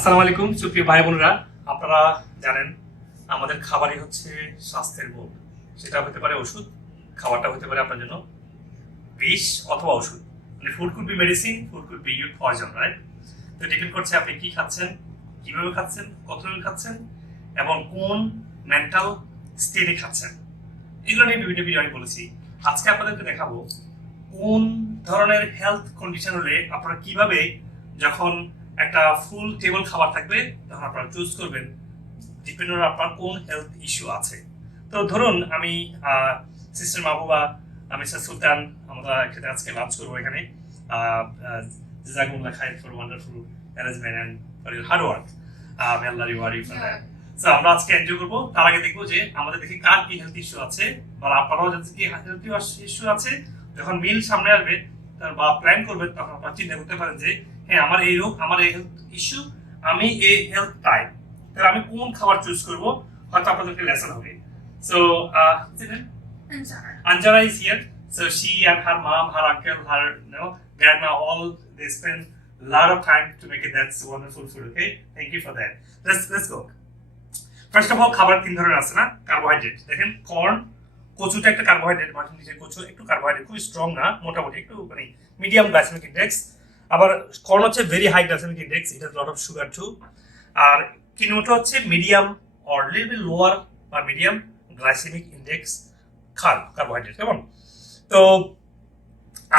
আসসালামু আলাইকুম সুপ্রিয় ভাই বোনেরা, আপনারা জানেন আমাদের খাবারই হচ্ছে স্বাস্থ্যের মূল। সেটা হতে পারে ওষুধ, খাবারটা হতে পারে আপনার জন্য বিষ অথবা ওষুধ। মানে food could be medicine, food could be your poison, right? তো ডিপেন্ড করছে আপনি কি খাচ্ছেন, কিভাবে খাচ্ছেন, কতটুকু খাচ্ছেন এবং কোন মেন্টাল স্টেটে খাচ্ছেন। এগুলো নিয়ে বিভিন্ন ভিডিও আমি বলেছি। আজকে আপনাদেরকে দেখাবো কোন ধরনের হেলথ কন্ডিশন হলে আপনারা কিভাবে যখন একটা ফুল টেবিল খাবার থাকবে তখন আপনারা চুজ করবেন ডিপেন্ড on আপনার কোন হেলথ ইস্যু আছে। তো ধরুন আমি সিস্টার মাহবুবা, মিস্টার সুলতান, আমরা একসাথে আজকে লাঞ্চ করবো এখানে। জাজাকুমুল্লাহ খাইর for wonderful arrangement and for your hard work. May Allah reward you for that. So আমরা আজকে এনজয় করবো। তার আগে দেখবো যে আমাদের দেখি কার কি হেলথ ইস্যু আছে, বা আপনারাও যাদের কি হেলথ ইস্যু আছে, যখন মিল সামনে আসবে বা প্ল্যান করবেন তখন আপনারা চিন্তা করতে পারেন যে হ্যাঁ আমার এই রোগ, আমার এই হেলথ ইস্যু, আমি এই হেলথ টাইপ, তাহলে আমি কোন খাবার চুজ করব, হয়তো আপনাদেরকে লেসন হবে। So Anjana is here. So she and her mom, her uncle, her grandma, all they spend a lot of time to make it. That's wonderful food. Okay, thank you for that. Let's go. First of all, খাবার তিন ধরনের আছে না, carbohydrate. দেখেন corn, কচুটা একটা carbohydrate, মাটির নিচে কচু একটু কার্বোহাইড্রেট, খুব স্ট্রং না, মোটামুটি একটু মানে মিডিয়াম গ্লাইসেমিক ইনডেক্স। আবার কর্ন হচ্ছে very high glycemic index, it has lot of sugar too. আর কিনোটা হচ্ছে medium or little bit lower বা মিডিয়াম গ্লাইসেমিক ইনডেক্স কার্বোহাইড্রেট, কেমন? তো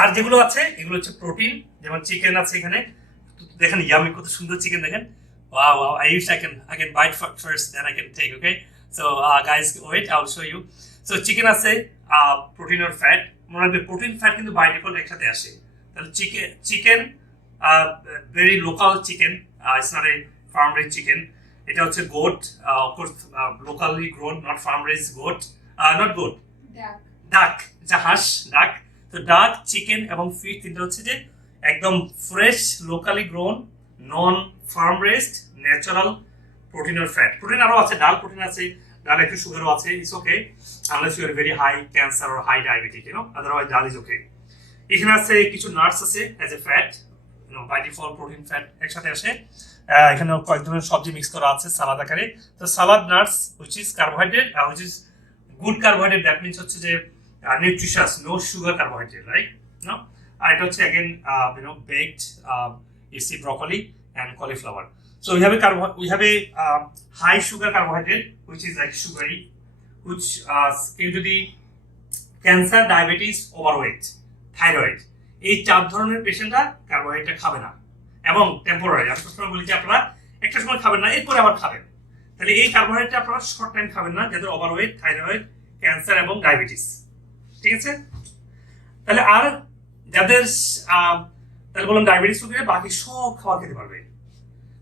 আর যেগুলো আছে এগুলো হচ্ছে প্রোটিন, যেমন চিকেন আছে এখানে। দেখেন ইয়ামি কত সুন্দর চিকেন, দেখেন। Wow, I wish I can bite first, then I can take, okay? So guys, wait, I'll show you. So chicken আছে প্রোটিন আর ফ্যাট। মনে রাখবে প্রোটিন ফ্যাট কিন্তু বাই ডিফল্ট একসাথে আসে। তাহলে chicken very local chicken, it's not a farm raise chicken. এটা হচ্ছে goat, of course locally grown, not farm raise goat, not goat, duck, যা হাঁস, ডাক। তো ডাক, চিকেন এবং ফিশ তিনটা হচ্ছে যে একদম fresh, locally grown, non farm raised, natural protein আর ফ্যাট। প্রোটিন আরও আছে, ডাল প্রোটিন আছে, ডাল একটু সুগারও আছে, it's okay unless you are very high cancer or high diabetic, otherwise dal is okay. এখানে আছে কিছু নাটস আছে as a fat, by default protein fat একসাথে আসে। এখানে কয়েক ধরনের সবজি মিক্স করা আছে সালাদ আকারে। তো salad nuts which is carbohydrate, which is good carbohydrate, that means হচ্ছে যে nutritious, no sugar carbohydrate, right? No. আর এটা হচ্ছে again baked, you see broccoli and cauliflower. So we have a high sugar carbohydrate which is like sugary, which কেউ যদি cancer, diabetes, overweight, thyroid, এই চার ধরনের পেশেন্টরা কার্বোহাইড্রেট খাবে না, এবং টেম্পোরারি। আমি সবসময় বলি যে আপনারা একটা সময় খাবেন না, এরপরে আবার খাবেন। তাহলে এই কার্বোহাইড্রেট আপনারা শর্ট টাইম খাবেন না, যাদের ওভারওয়েট, থাইরয়েড, ক্যান্সার এবং ডায়াবেটিস, ঠিক আছে? তাহলে আর যাদের তাহলে বললাম ডায়াবেটিস রোগীরা বাকি সব খাবার খেতে পারবে।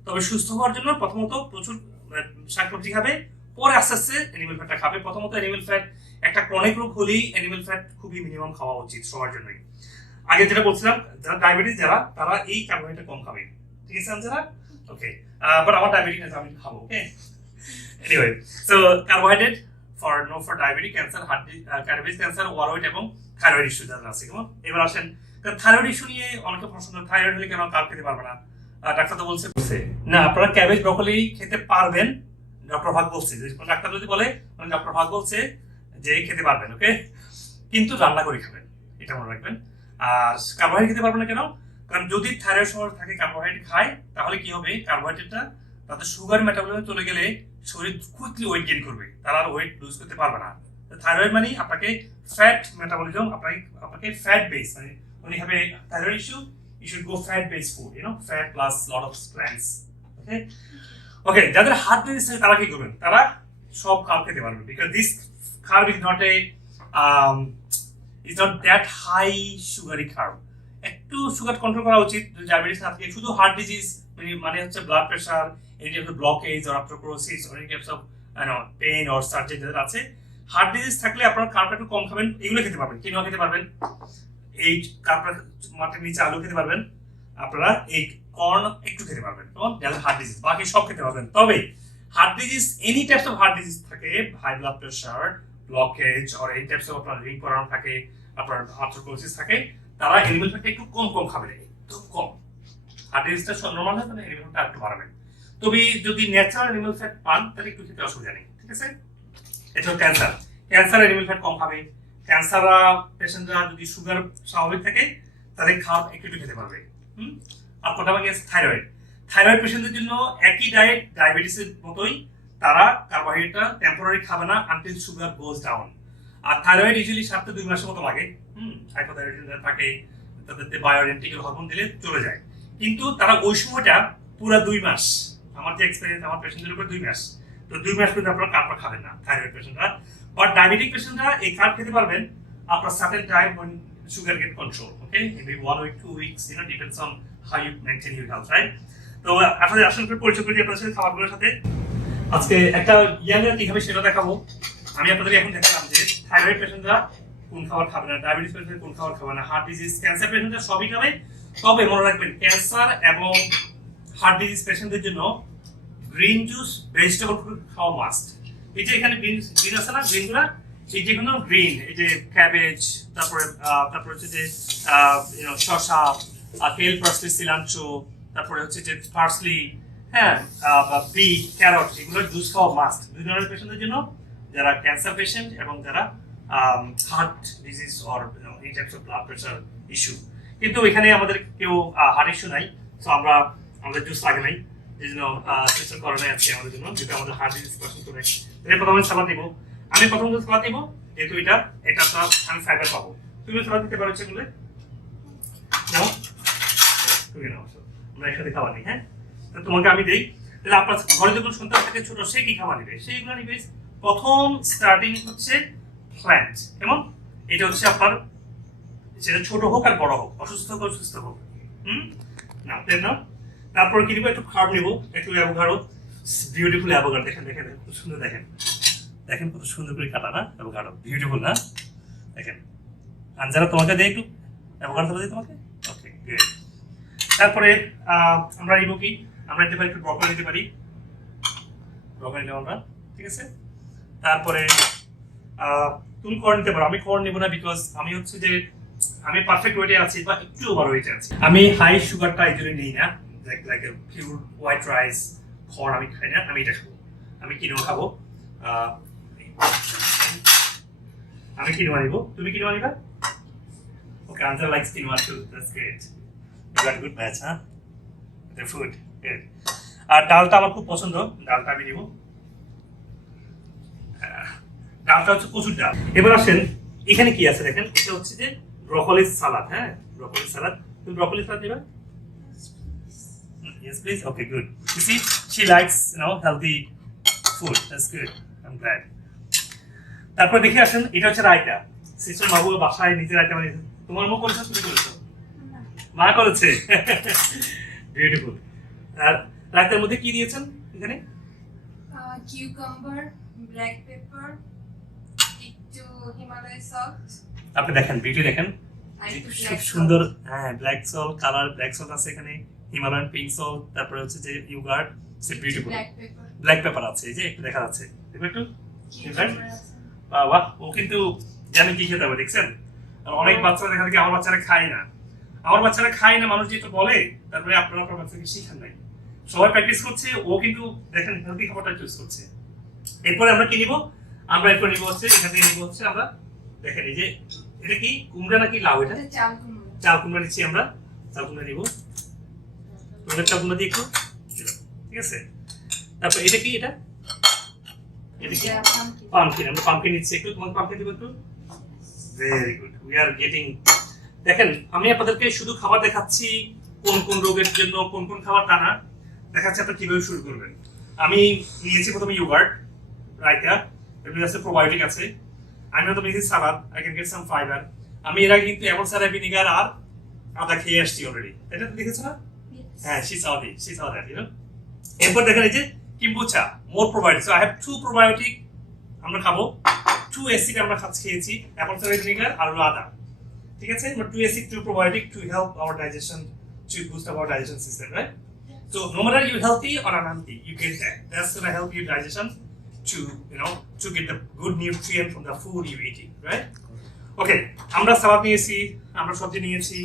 তবে সুস্থ হওয়ার জন্য প্রথমত প্রচুর শাকসবজি খাবে, পরে আস্তে আস্তে অ্যানিমেল ফ্যাটটা খাবে। প্রথমত অ্যানিমেল ফ্যাট, একটা ক্রনিক রোগ হলেই অ্যানিমেল ফ্যাট খুবই মিনিমাম খাওয়া উচিত সবার জন্যই। আগে যেটা বলছিলাম, যারা ডায়াবেটিস তারা এই কার্বোহাইড্রেট কম খাবে, ঠিক আছে যারা? ওকে, বাট আমার ডায়াবেটিস আছে, আমি খাবো, okay? Anyway, so carbohydrate for diabetic, cancer, diabetes, cancer, overweight এবং থাইরয়েড ইস্যু যারা আছে, কেমন? এবার আসেন থাইরয়েড ইস্যু নিয়ে অনেকে প্রশ্ন, থাইরয়েড হলে কেন কার্ব খেতে পারবে না? ডাক্তার তো বলছে না আপনারা ক্যাবেজ, ব্রকলি খেতে পারবেন, ডক্টর ভাগ বলছে। ডাক্তার যদি বলে মানে ডক্টর ভাগ বলছে যে খেতে পারবেন, ওকে? কিন্তু রান্না করে খাবেন, এটা মনে রাখবেন। আর কার্বোহাইড্রেট খেতে পারবেন না কেন? কারণ যদি থাইরয়েড সমস্যা থাকে, কার্বোহাইড্রেট খায়, তাহলে কি হবে, কার্বোহাইড্রেটটা তাদের সুগার মেটাবলিজমে চলে গেলে শরীর কুইকলি ওয়েট গেইন করবে, তারা আর ওয়েট লুজ করতে পারবে না। থাইরয়েড মানে আপনাকে ফ্যাট মেটাবলিজম, আপনাকে ফ্যাট বেস, মানে when you have a thyroid issue, you should go fat-based food, fat plus lot of plants. Okay, যাদের হার্ট ডিজিজ আছে তারা কি করবেন? তারা সব খাবার খেতে পারবেন, because this carb is not that high sugary carb. একটু সুগার কন্ট্রোল করা উচিত যদি ডায়াবেটিস না থাকে। শুধু হার্ট ডিজিজ মানে হচ্ছে blood pressure, any types of blockage or osteoporosis or any types of pain or surgery যাদের আছে, হার্ট ডিজিজ থাকলে আপনারা কার্বটা একটু কম খাবেন, এগুলো খেতে পারবেন। কিনোয়া খেতে পারবেন, এই মাটির নিচে আলু খেতে পারবেন, আপনারা এই কর্ন একটু খেতে পারবেন, কেমন? যাদের হার্ট ডিজিজ, বাকি সব খেতে পারবেন। তবে heart disease, any types of heart disease থাকে, high blood pressure, blockage or any types of আপনার রিং করানো থাকে, আপনার অস্টিওপোরোসিস থাকে, তারা এনিমেল ফ্যাটটা একটু কম খাবেন, একটু কম। হার্ট ডিজিজটা নরমাল হয়, তাহলে এনিমেল ফ্যাটটা একটু বাড়াবেন। তবে যদি ন্যাচারাল অ্যানিমাল ফ্যাট পান তাহলে একটু খেতে অসুবিধা নেই, ঠিক আছে? এটা ক্যান্সার, ক্যান্সার অ্যানিমাল ফ্যাট কম খাবে। ক্যান্সার পেশেন্টরা যদি সুগার স্বাভাবিক থাকে তাহলে খাওয়া একটু একটু খেতে পারবে। আর কথা বাকি আছে থাইরয়েড। থাইরয়েড পেশেন্টদের জন্য একই ডায়েট ডায়াবেটিসের মতোই, তারা কার্বোহাইড্রেটটা টেম্পোরারি খাবে না আনটিল সুগার গোজ ডাউন। আর থাইরয়েড ইউজুয়ালি 7 থেকে 2 মাসের মতো লাগে। হাইপোথাইরয়েডিজম যারা থাকে তাদেরকে বায়োইডেন্টিক্যাল হরমোন দিলে চলে যায়, কিন্তু তারা ওই সময়টা পুরো 2 মাস, আমার যে এক্সপেরিয়েন্স আমার পেশেন্টদের উপর 2 মাস, তো 2 মাস পর্যন্ত আপনারা কার্ব খাবেন না থাইরয়েড পেশেন্টরা। বাট ডায়াবেটিক পেশেন্টরা এই কার্ব খেতে পারবেন after certain time when sugar get control, okay? Maybe 1 week, 2 weeks, you know, depends on how you maintain your health, right? তো আসলে আসলে পরিচয় করি আপনাদের সাথে খাবারগুলোর সাথে। আজকে একটা ইয়াংরা কিভাবে সেটা দেখাবো। আমি আপনাদের এখন দেখালাম যে থাইরয়েড পেশেন্টরা কোন খাবার খাবে না, ডায়াবেটিস পেশেন্টরা কোন খাবার খাবে না, হার্ট ডিজিজ, ক্যান্সার পেশেন্টরা সবই খাবে। তবে মনে রাখবেন ক্যান্সার এবং হার্ট ডিজিজ পেশেন্টদের জন্য গ্রিন জুস, ভেজিটেবল ফ্রুট খাওয়া মাস্ট। এই যে এখানে গ্রিন আছে না, গ্রিনগুলা এই যে কোনো গ্রিন, এই যে ক্যাবেজ, তারপরে হচ্ছে যে শসা, তেল পার্সলি, সিলান্ট্রো, তারপরে হচ্ছে যে পার্সলি, হ্যাঁ, বিট, ক্যারট, এগুলো জুস খাওয়া মাস্ট দুই ধরনের পেশেন্টদের জন্য, যারা ক্যান্সার পেশেন্ট এবং যারা হার্ট ডিজিজ অর এই types of blood pressure issue. কিন্তু এখানে আমাদের কেউ হার্ট ইস্যু নাই, তো আমাদের জুস লাগে নাই, এই জন্য স্পেশাল করা আছে আমাদের জন্য, যেটা আমাদের হার্ট ডিজিজ পছন্দ করে। প্রথমে সালাদ দিব, আমি প্রথম সালাদ দিব, যেহেতু এটা তো আমি ফাইবার পাবো। তুমি সালাদ দিতে পারো সেগুলো, তুমি নাও, আমরা একসাথে খাওয়া নেই। হ্যাঁ, তোমাকে আমি দেই, তাহলে আপনার ঘরে যখন সন্তান থাকে ছোট, সে কি খাওয়া নিবে, সেইগুলো নিবে। প্রথম স্টার্টিং হচ্ছে প্ল্যান্ট, কেমন? এটা হচ্ছে আপনার, সেটা ছোট হোক আর বড় হোক, অসুস্থ হোক আর সুস্থ হোক, না প্লেন নাও। তারপর কি নিবো, একটু খাবার নিবো, একটু অ্যাভোকাডো, বিউটিফুল অ্যাভোকাডো, দেখেন দেখেন খুব সুন্দর, দেখেন দেখেন কত সুন্দর করে কাটা না অ্যাভোকাডো, বিউটিফুল না? দেখেন আনজারা তোমাকে দেয় একটু অ্যাভোকাডো দিই তোমাকে, ওকে গ্রেট। তারপরে আমরা নিব কি, আমরা নিতে পারি একটু ব্রকলি নিতে পারি, ব্রকলি নেব আমরা, ঠিক আছে? তারপরে তুমি কর্ন নিতে পারো, আমি কর্ন নেবো না, বিকজ আমি হচ্ছে যে আমি পারফেক্ট ওয়েটে আছি বা একটু ওভার ওয়েটে আছি। আমি হাই সুগারটা এই জন্য নিই না, like pure white rice, corn আমি খাই না, আমি এটা খাবো, আমি কিনোয়া খাবো। আমি কিনোয়া নিব, তুমি কিনোয়া নিবা? Okay, Ansar likes quinoa too, that's great, you got good match, হ্যাঁ, দ্য ফুড গ্রেট। আর ডালটা আমার খুব পছন্দ, ডালটা আমি নিব, ডালটা হচ্ছে কচুর ডাল। এবার আসেন এখানে কি আছে দেখেন, এটা হচ্ছে যে ব্রকলি সালাদ। হ্যাঁ, ব্রকলি সালাদ, তুমি ব্রকলি সালাদ দিবা? Yes please, okay good. You see she likes healthy food, that's good, I'm glad. তারপর দেখে আসেন এটা হচ্ছে রায়তা, সিস্টার মাহবু বাসায় নিজে রায়তা বানিয়েছে। তোমার মা করেছো, তুমি করেছো? মা করেছে, বিউটিফুল। আর রায়তার মধ্যে কি দিয়েছেন এখানে? কিউকাম্বার, ব্ল্যাক পেপার, একটু হিমালয় সল্ট। আপনি দেখেন বিউটি, দেখেন খুব সুন্দর। হ্যাঁ, black salt, colour black salt আছে এখানে, হিমালয়ান পিঙ্ক সল্ট, তারপরে হচ্ছে যে ইয়োগার্ট, সে বিউটিফুল। ব্ল্যাক পেপার আছে, এই যে একটু দেখা যাচ্ছে, দেখো একটু। বাহ, ও কিন্তু জানে কি খেতে হবে, দেখছেন? আর অনেক বাচ্চারা দেখা যায় আমার বাচ্চারা খায় না, আমার বাচ্চারা খায় না মানুষ যেহেতু বলে, তারপরে আপনারা আপনার বাচ্চাকে শিখান নাই, সবাই প্র্যাকটিস করছে, ও কিন্তু দেখেন হেলদি খাবারটা চুজ করছে। এরপরে আমরা কি নিব, আমরা এরপর নিব হচ্ছে এখান থেকে নিব হচ্ছে আমরা, দেখেন এই যে এটা কি কুমড়া নাকি লাউ, এটা চাল কুমড়া নিচ্ছি আমরা, চাল কুমড়া নিব, তোমরা চাল কুমড়া দিয়ে একটু, ঠিক আছে? তারপর এটা কি, এটা কি পাম্পকিন, আমরা পাম্পকিন নিচ্ছি একটু, তোমার পাম্পকিন দিব একটু, very good, we are getting. দেখেন আমি আপনাদেরকে শুধু খাবার দেখাচ্ছি, কোন কোন রোগের জন্য কোন কোন খাবার তা না, দেখাচ্ছি আপনারা কিভাবে শুরু করবেন। আমি নিয়েছি প্রথমে ইয়োগার্ট, রায়তা, এমনি আছে প্রোবায়োটিক আছে, আমি হয়তো নিয়েছি salad, I can get some fibre. আমি এর আগে কিন্তু অ্যাপল সাইডার ভিনেগার আর আদা খেয়ে আসছি অলরেডি, এটা দেখেছো না? হ্যাঁ, she saw that, you know. এরপর দেখেন এই যে kombucha, more probiotic, so I have 2 probiotic আমরা খাবো, 2 অ্যাসিড আমরা খেয়েছি, অ্যাপল সাইডার ভিনেগার আর আদা, ঠিক আছে? But 2 acid 2 probiotic to help our digestion, to boost our digestion system, right? So no matter you're healthy or unhealthy, you get that. That's gonna help your digestion to to get the good nutrient from the food you're eating, right? Okay, আমরা সালাদ নিয়েছি, আমরা সবজি নিয়েছি,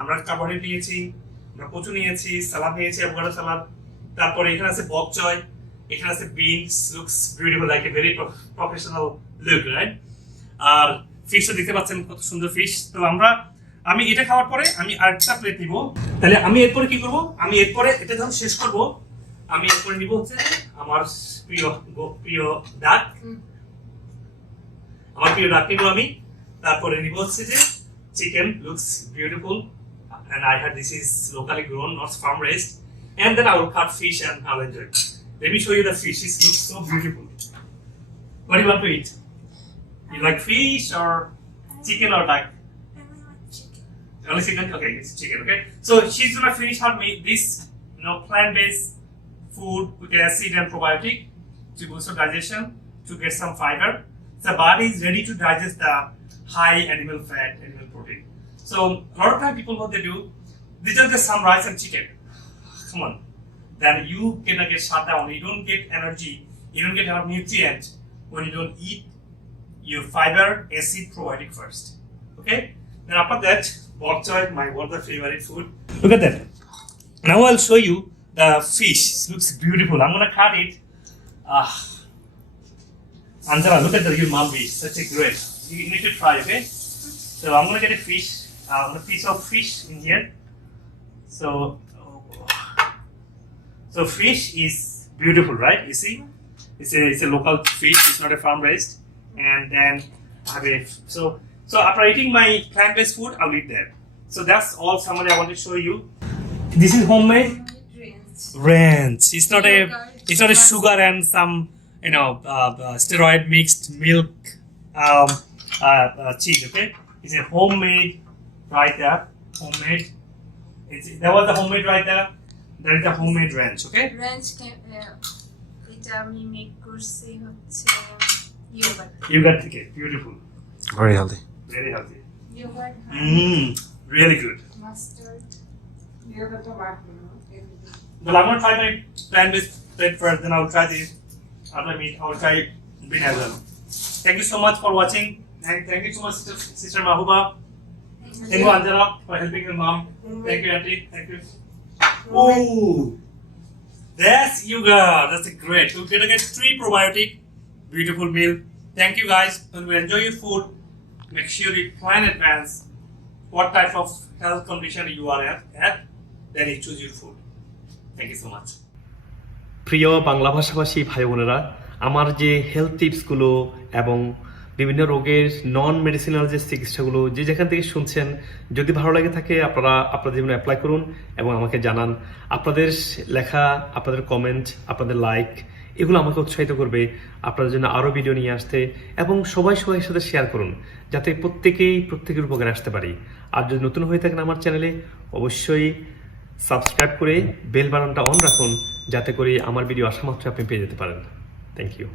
আমরা carbohydrate নিয়েছি, আমরা কচু নিয়েছি, সালাদ নিয়েছি, অ্যাভোকাডো সালাদ, তারপরে এখানে আছে বক চয়, এখানে আছে beans, looks beautiful, like a very professional look, right? আর ফিশও দেখতে পাচ্ছেন কত সুন্দর ফিশ। তো আমি এটা খাওয়ার পরে আমি আরেকটা প্লেট নিব। তাহলে আমি এরপরে কি করব, আমি এরপরে এটা যখন শেষ করব, আমি এরপরে নিব হচ্ছে আমার প্রিয় ডাক, আমার প্রিয় ডাক নিব আমি। তারপরে নিব হচ্ছে যে chicken, looks beautiful, and I heard this is locally grown, not farm raised. And then I will cut fish and I'll enjoy it. Let me show you the fish. It looks so beautiful. What do you want to eat? You like fish or chicken or duck? Only chicken? Okay, it's chicken, okay? So she's gonna finish her this plant-based food with acid and probiotic to boost her digestion, to get some fiber. The body is ready to digest the high animal fat, animal protein. So a lot of time people what they do, they just get some rice and chicken. Come on. Then you cannot get shut down. You don't get energy. You don't get enough nutrients when you don't eat your fiber, acid, probiotic first. Okay? Then after that, bok choy, my one of the favorite food. Look at that. Now I'll show you the fish. It looks beautiful. I'm gonna cut it. Anjana, look at your mom fish. Such a great. You need to try, okay? So I'm gonna get a fish, a piece of fish in here. So fish is beautiful, right? You see, it's a local fish. It's not a farm raised. And then I have a so after eating my plant-based food, I'll eat that. So that's all summary I want to show you. This is homemade ranch. It's not a sugar and some steroid mixed milk cheese. Okay, it's a homemade right there. Homemade. That was the homemade right there. That is the homemade ranch. Okay. Ranch এটা আমি make করছি হচ্ছে yogurt. Yogurt ticket. Beautiful. Very healthy. Very healthy. Yogurt, Really good. mustard. Well, I'm gonna try my plant-based plate first, then I'll try the other meat. I'll try bean as well. Thank you so much for watching, and thank you so much, Sister Mahuba. Thank you, Anjana, for helping your mom. Thank you, Auntie. Thank you. Oh, that's yogurt. That's great. So you're gonna get 3 probiotic, beautiful meal. Thank you, guys. When you enjoy your food, make sure you plan in advance what type of health condition you are at, then you choose your food. Thank you so much. প্রিয় বাংলা ভাষাভাষী ভাই বোনেরা, আমার যে health টিপসগুলো এবং বিভিন্ন রোগের নন মেডিসিনাল যে চিকিৎসাগুলো যে যেখান থেকে শুনছেন, যদি ভালো লাগে থাকে আপনারা আপনাদের জীবনে অ্যাপ্লাই করুন এবং আমাকে জানান। আপনাদের লেখা, আপনাদের কমেন্ট, আপনাদের লাইক, এগুলো আমাকে উৎসাহিত করবে আপনাদের জন্য আরও ভিডিও নিয়ে আসতে, এবং সবাই সাথে শেয়ার করুন যাতে প্রত্যেকের উপকারে আসতে পারি। আর যদি নতুন হয়ে থাকেন আমার চ্যানেলে, অবশ্যই সাবস্ক্রাইব করে বেল বাটনটা অন রাখুন যাতে করে আমার ভিডিও আসা মাত্র আপনি পেয়ে যেতে পারেন। Thank you.